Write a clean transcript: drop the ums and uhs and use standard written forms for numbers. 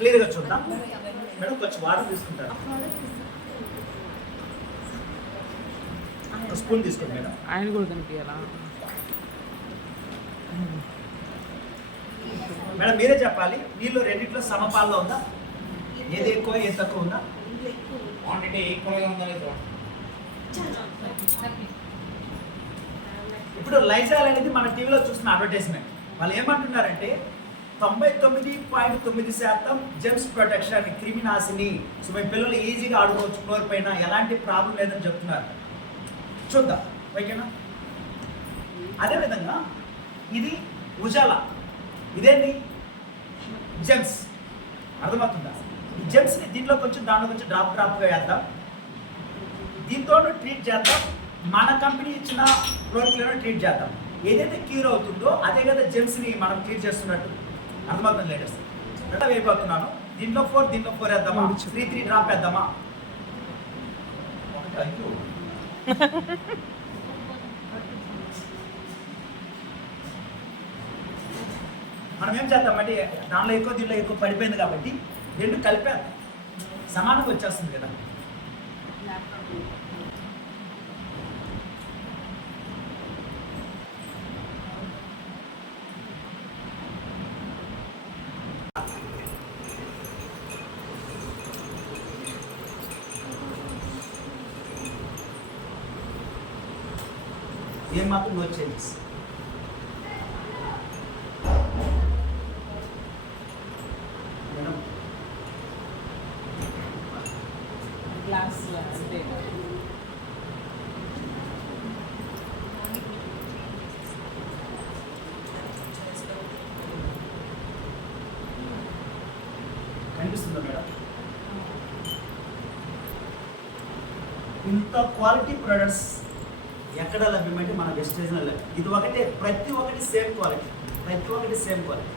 క్లియర్గా చూద్దాం మేడం. కొంచెం వాటర్ తీసుకుంటారు, స్పూన్ తీసుకోండి మేడం. ఆయన కూడా కనిపించాలా మేడం? మీరే చెప్పాలి, వీళ్ళు రెండిట్లో సమపాల్లో ఉందా? ఏది ఎక్కువ ఏది తక్కువ ఉందా? ఇప్పుడు లైజాల్ అనేది మన టీవీలో చూస్తున్న అడ్వర్టైజ్మెంట్. వాళ్ళు ఏమంటున్నారంటే 99.9% జెమ్స్ ప్రొటెక్షన్, క్రిమినాశిని. సో మీ పిల్లలు ఈజీగా ఆడుకోవచ్చు, ఫ్లోర్ పైన ఎలాంటి ప్రాబ్లం లేదని చెప్తున్నారు. చూద్దాం, ఓకేనా? అదేవిధంగా ఇది ఉజాలా, ఇదేంటి జెమ్స్. అర్థమవుతుందా? ఈ జెమ్స్ని దీంట్లో కొంచెం దాంట్లో కొంచెం డ్రాప్గా వేద్దాం, దీంతో ట్రీట్ చేద్దాం. మన కంపెనీ ఇచ్చిన ఫ్లోర్ క్లీనర్ ట్రీట్ చేద్దాం. ఏదైతే క్యూర్ అవుతుందో అదే కదా జెమ్స్ని మనం క్లీన్ చేస్తున్నట్టు. అర్థమవుతుంది లేటెస్ట్ ఎలా వేయబోతున్నాను. దీంట్లో 4 దీంట్లో 4 వేద్దామా? 3 డ్రాప్ వేద్దామా? మనం ఏం చేద్దామంటే దానిలో ఎక్కువ దీంట్లో ఎక్కువ పడిపోయింది కాబట్టి రెండు కలిపేద్దాం, సమానంగా వచ్చేస్తుంది కదా. ఏం మాత్రం నో చేంజెస్. గ్లాస్ అంటే కనిపిస్తుందా మేడం? ఇంత క్వాలిటీ ప్రొడక్ట్స్ ఎక్కడ లభ్యమంటే మన వెస్టేజ్లో లభ్యం. ఇది ఒకటే, ప్రతి ఒక్కటి సేమ్ క్వాలిటీ, ప్రతి ఒక్కటి సేమ్ క్వాలిటీ.